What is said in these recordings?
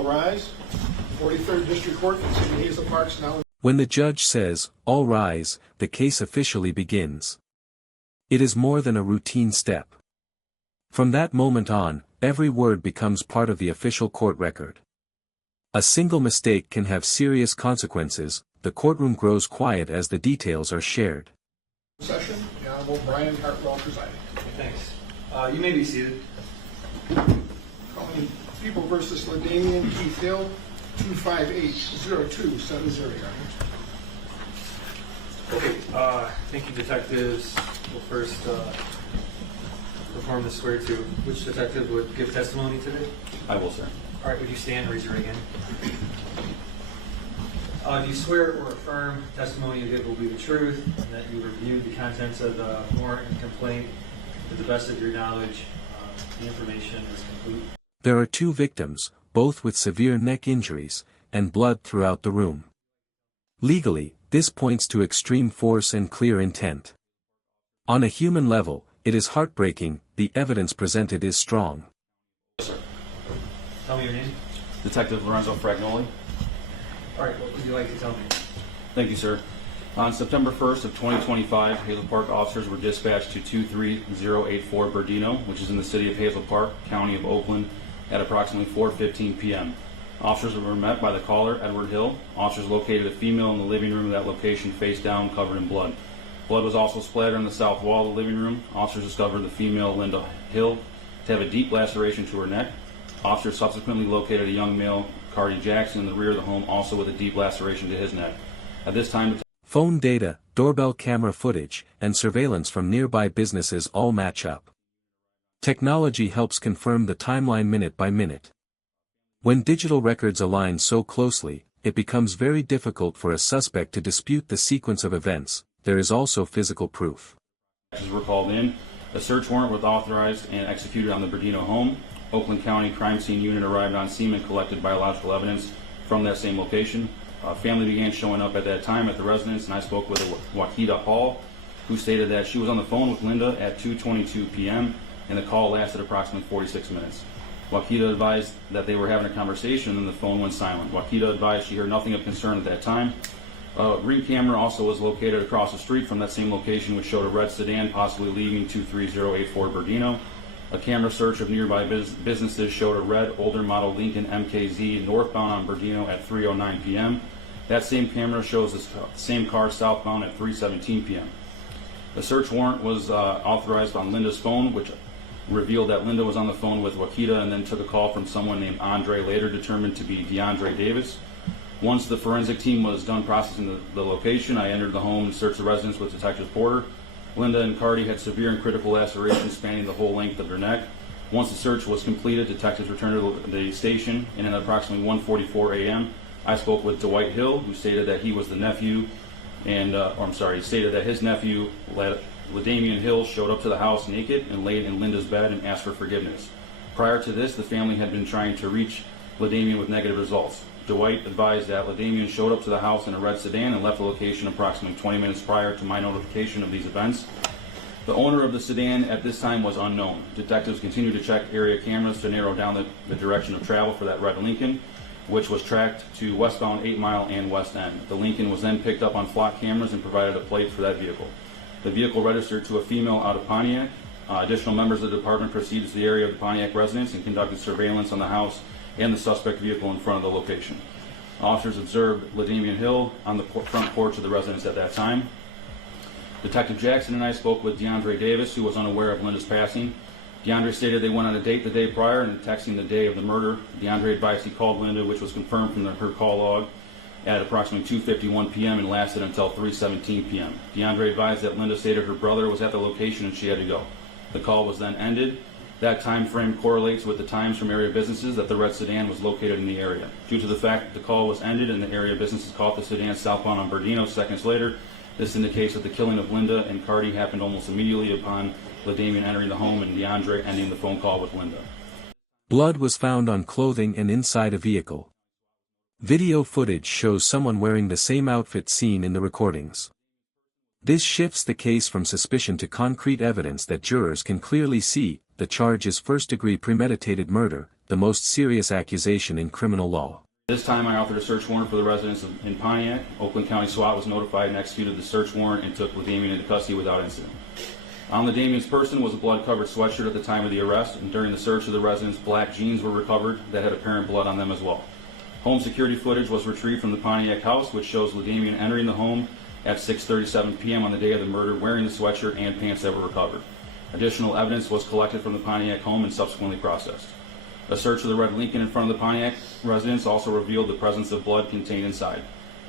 All rise. 43rd District Court for the City of Hazel Park now. When the judge says, "All rise," the case officially begins. It is more than a routine step. From that moment on, every word becomes part of the official court record. A single mistake can have serious consequences. The courtroom grows quiet as the details are shared. Session, the Honorable Brian Hartwell presiding. Thanks. You may be seated. Calling People versus LaDamian Keith Hill, 258-0270. Okay, thank you, detectives. We'll first perform the swear to. Which detective would give testimony today? I will, sir. All right, would you stand and raise your right hand? Do you swear or affirm testimony you give will be the truth, and that you reviewed the contents of the warrant and complaint to the best of your knowledge? The information is complete. There are two victims, both with severe neck injuries, and blood throughout the room. Legally, this points to extreme force and clear intent. On a human level, it is heartbreaking. The evidence presented is strong. Yes, sir. Tell me your name. Detective Lorenzo Fragnoli. All right, what would you like to tell me? Thank you, sir. On September 1st of 2025, Hazel Park officers were dispatched to 23084 Berdino, which is in the city of Hazel Park, county of Oakland, at approximately 4:15 p.m. Officers were met by the caller, Edward Hill. Officers located a female in the living room of that location, face down, covered in blood. Blood was also splattered on the south wall of the living room. Officers discovered the female, Linda Hill, to have a deep laceration to her neck. Officers subsequently located a young male, Cardi Jackson, in the rear of the home, also with a deep laceration to his neck. At this time, Phone data, doorbell camera footage, and surveillance from nearby businesses all match up. Technology helps confirm the timeline minute by minute. When digital records align so closely, it becomes very difficult for a suspect to dispute the sequence of events. There is also physical proof. were called in. A search warrant was authorized and executed on the Berdino home. Oakland County crime scene unit arrived on scene and collected biological evidence from that same location. Family began showing up at that time at the residence, and I spoke with Wakita Hall, who stated that she was on the phone with Linda at 2:22 p.m. and the call lasted approximately 46 minutes. Wakita advised that they were having a conversation and the phone went silent. Wakita advised she heard nothing of concern at that time. A ring camera also was located across the street from that same location, which showed a red sedan possibly leaving 23084 Berdino. A camera search of nearby businesses showed a red, older model Lincoln MKZ northbound on Berdino at 3:09 p.m. That same camera shows the same car southbound at 3:17 p.m. The search warrant was authorized on Linda's phone, which revealed that Linda was on the phone with Wakita and then took a call from someone named Andre, later determined to be DeAndre Davis. Once the forensic team was done processing the location, I entered the home and searched the residence with Detective Porter. Linda and Cardi had severe and critical lacerations spanning the whole length of their neck. Once the search was completed, detectives returned to the station, and at approximately 1:44 a.m., I spoke with Dwight Hill, who stated that he was the nephew, and he stated that his nephew, LaDamian Hill, showed up to the house naked and laid in Linda's bed and asked for forgiveness. Prior to this, the family had been trying to reach LaDamian with negative results. Dwight advised that LaDamian showed up to the house in a red sedan and left the location approximately 20 minutes prior to my notification of these events. The owner of the sedan at this time was unknown. Detectives continued to check area cameras to narrow down the direction of travel for that red Lincoln, which was tracked to westbound 8 Mile and West End. The Lincoln was then picked up on flock cameras and provided a plate for that vehicle. The vehicle registered to a female out of Pontiac. Additional members of the department proceeded to the area of the Pontiac residence and conducted surveillance on the house and the suspect vehicle in front of the location. Officers observed LaDamian Hill on the front porch of the residence at that time. Detective Jackson and I spoke with DeAndre Davis, who was unaware of Linda's passing. DeAndre stated they went on a date the day prior and texting the day of the murder. DeAndre advised he called Linda, which was confirmed from her call log, at approximately 2:51 p.m. and lasted until 3:17 p.m. DeAndre advised that Linda stated her brother was at the location and she had to go. The call was then ended. That time frame correlates with the times from area businesses that the red sedan was located in the area. Due to the fact that the call was ended and the area businesses caught the sedan southbound on Berdino seconds later, this indicates that the killing of Linda and Cardi happened almost immediately upon LaDamian entering the home and DeAndre ending the phone call with Linda. Blood was found on clothing and inside a vehicle. Video footage shows someone wearing the same outfit seen in the recordings. This shifts the case from suspicion to concrete evidence that jurors can clearly see. The charge is first-degree premeditated murder, the most serious accusation in criminal law. This time I authored a search warrant for the residence in Pontiac. Oakland County SWAT was notified and executed the search warrant and took LaDamian into custody without incident. On LaDamian's person was a blood-covered sweatshirt at the time of the arrest, and during the search of the residence, black jeans were recovered that had apparent blood on them as well. Home security footage was retrieved from the Pontiac house, which shows LaDamian entering the home at 6:37 p.m. on the day of the murder wearing the sweatshirt and pants that were recovered. Additional evidence was collected from the Pontiac home and subsequently processed. A search of the red Lincoln in front of the Pontiac residence also revealed the presence of blood contained inside.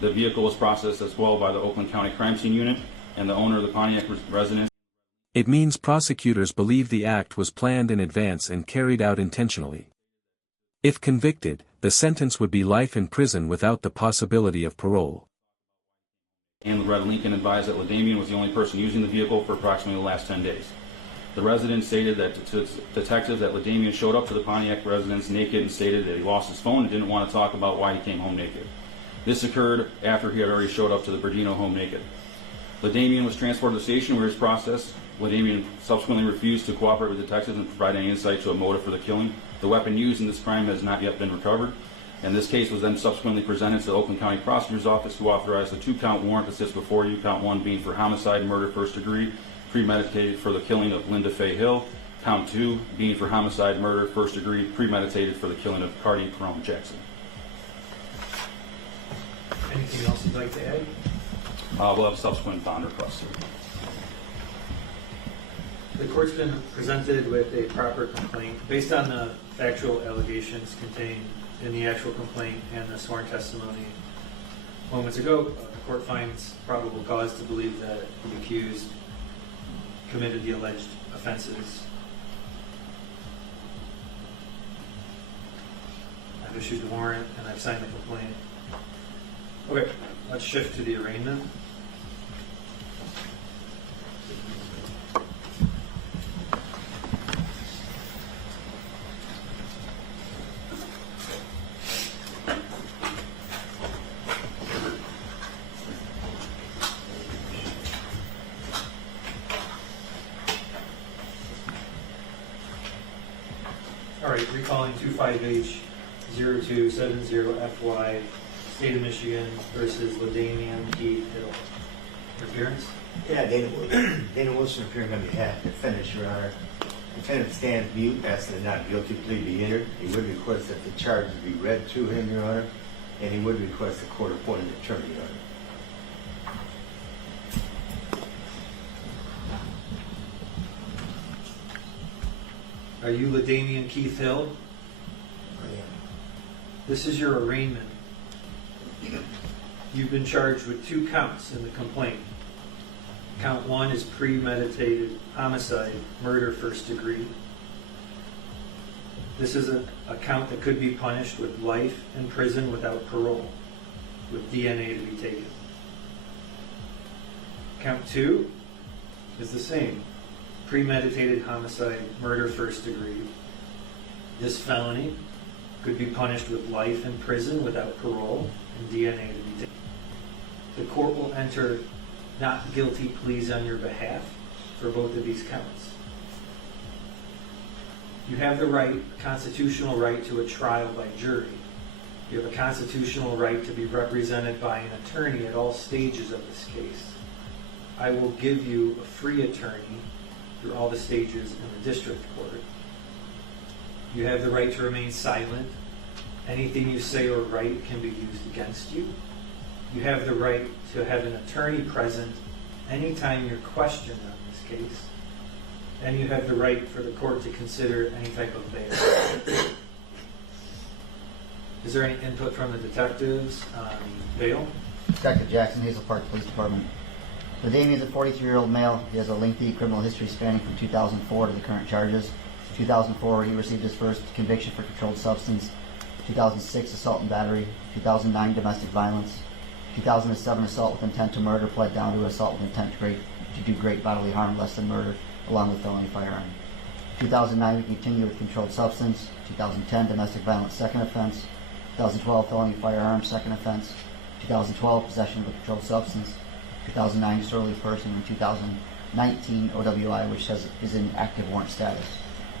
The vehicle was processed as well by the Oakland County Crime Scene Unit and the owner of the Pontiac residence. It means prosecutors believe the act was planned in advance and carried out intentionally. If convicted, the sentence would be life in prison without the possibility of parole. And the red Lincoln advised that LaDamian was the only person using the vehicle for approximately the last 10 days. The resident stated that to detectives that LaDamian showed up to the Pontiac residence naked and stated that he lost his phone and didn't want to talk about why he came home naked. This occurred after he had already showed up to the Berdino home naked. LaDamian was transported to the station where he was processed. LaDamian subsequently refused to cooperate with detectives and provide any insight to a motive for the killing. The weapon used in this crime has not yet been recovered, and this case was then subsequently presented to the Oakland County Prosecutor's Office, who authorized a 2-count warrant that sits before you, count 1 being for homicide and murder first degree, premeditated for the killing of Linda Faye Hill, count 2 being for homicide, murder first degree, premeditated for the killing of Cardi Perone Jackson. Anything else you'd like to add? We'll have a subsequent bond request. The court's been presented with a proper complaint based on the factual allegations contained in the actual complaint and the sworn testimony moments ago. The court finds probable cause to believe that the accused committed the alleged offenses. I've issued the warrant and I've signed the complaint. Okay, let's shift to the arraignment. All right, recalling 25H0270FY, State of Michigan versus LaDamian Keith Hill. Appearance? Yeah, Dana Wilson appearing on behalf of the defendant, Your Honor. Defendant stands mute, asking a not guilty plea be entered. He would request that the charges be read to him, Your Honor, and he would request the court appoint an attorney, Your Honor. Are you LaDamian Keith Hill? I am. This is your arraignment. You've been charged with 2 counts in the complaint. Count 1 is premeditated homicide, murder first degree. This is a count that could be punished with life in prison without parole, with DNA to be taken. Count 2 is the same. Premeditated homicide, murder first degree. This felony could be punished with life in prison without parole and DNA to be taken. The court will enter not guilty pleas on your behalf for both of these counts. You have the right, constitutional right to a trial by jury. You have a constitutional right to be represented by an attorney at all stages of this case. I will give you a free attorney through all the stages in the district court. You have the right to remain silent. Anything you say or write can be used against you. You have the right to have an attorney present anytime you're questioned on this case. And you have the right for the court to consider any type of bail. Is there any input from the detectives on bail? Detective Jackson, Hazel Park Police Department. LaDamian is a 43-year-old male. He has a lengthy criminal history spanning from 2004 to the current charges. 2004, he received his first conviction for controlled substance. 2006, assault and battery. 2009, domestic violence. 2007, assault with intent to murder, pled down to assault with intent to do great bodily harm less than murder, along with felony firearm. 2009, we continued with controlled substance. 2010, domestic violence, second offense. 2012, felony firearm, second offense. 2012, possession of a controlled substance. 2009, disorderly person. And 2019, OWI, which is in active warrant status.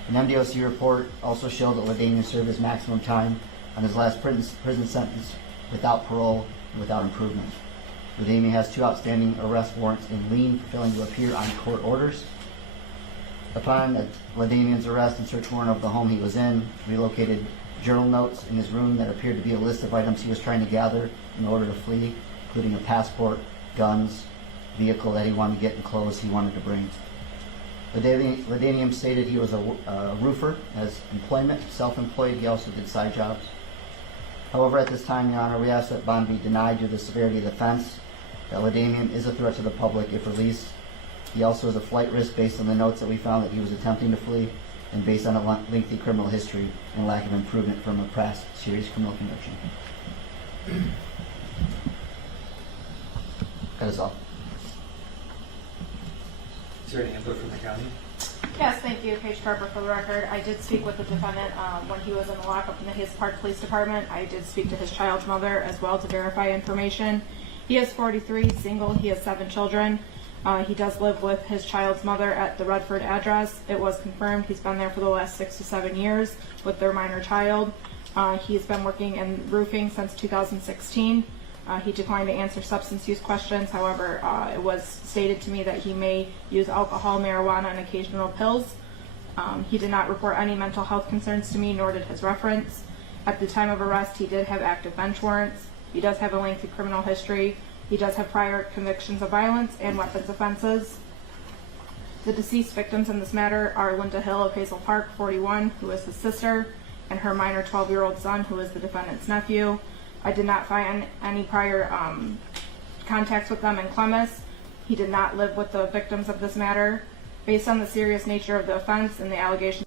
An MDOC report also showed that LaDamian served his maximum time on his last prison sentence without parole and without improvement. LaDamian has 2 outstanding arrest warrants in lien for failing to appear on court orders. Upon LaDamian's arrest and search warrant of the home he was in, we located journal notes in his room that appeared to be a list of items he was trying to gather in order to flee, including a passport, guns, vehicle that he wanted to get, and clothes he wanted to bring. LaDamian stated he was a roofer as employment, self-employed. He also did side jobs. However, at this time, Your Honor, we ask that bond be denied due to the severity of the offense, that LaDamian is a threat to the public if released. He also is a flight risk based on the notes that we found that he was attempting to flee, and based on a lengthy criminal history and lack of improvement from a past serious criminal conviction. That is all. Is there any input from the county? Yes, thank you. Paige Carper for the record. I did speak with the defendant when he was in the lockup in the Hayes Park Police Department. I did speak to his child's mother as well to verify information. He is 43, single. He has 7 children. He does live with his child's mother at the Redford address. It was confirmed he's been there for the last 6 to 7 years with their minor child. He's been working in roofing since 2016. He declined to answer substance use questions. However, it was stated to me that he may use alcohol, marijuana, and occasional pills. He did not report any mental health concerns to me, nor did his reference. At the time of arrest, he did have active bench warrants. He does have a lengthy criminal history. He does have prior convictions of violence and weapons offenses. The deceased victims in this matter are Linda Hill of Hazel Park, 41, who is his sister, and her minor 12-year-old son, who is the defendant's nephew. I did not find any prior contacts with them in Clemmis. He did not live with the victims of this matter. Based on the serious nature of the offense and the allegations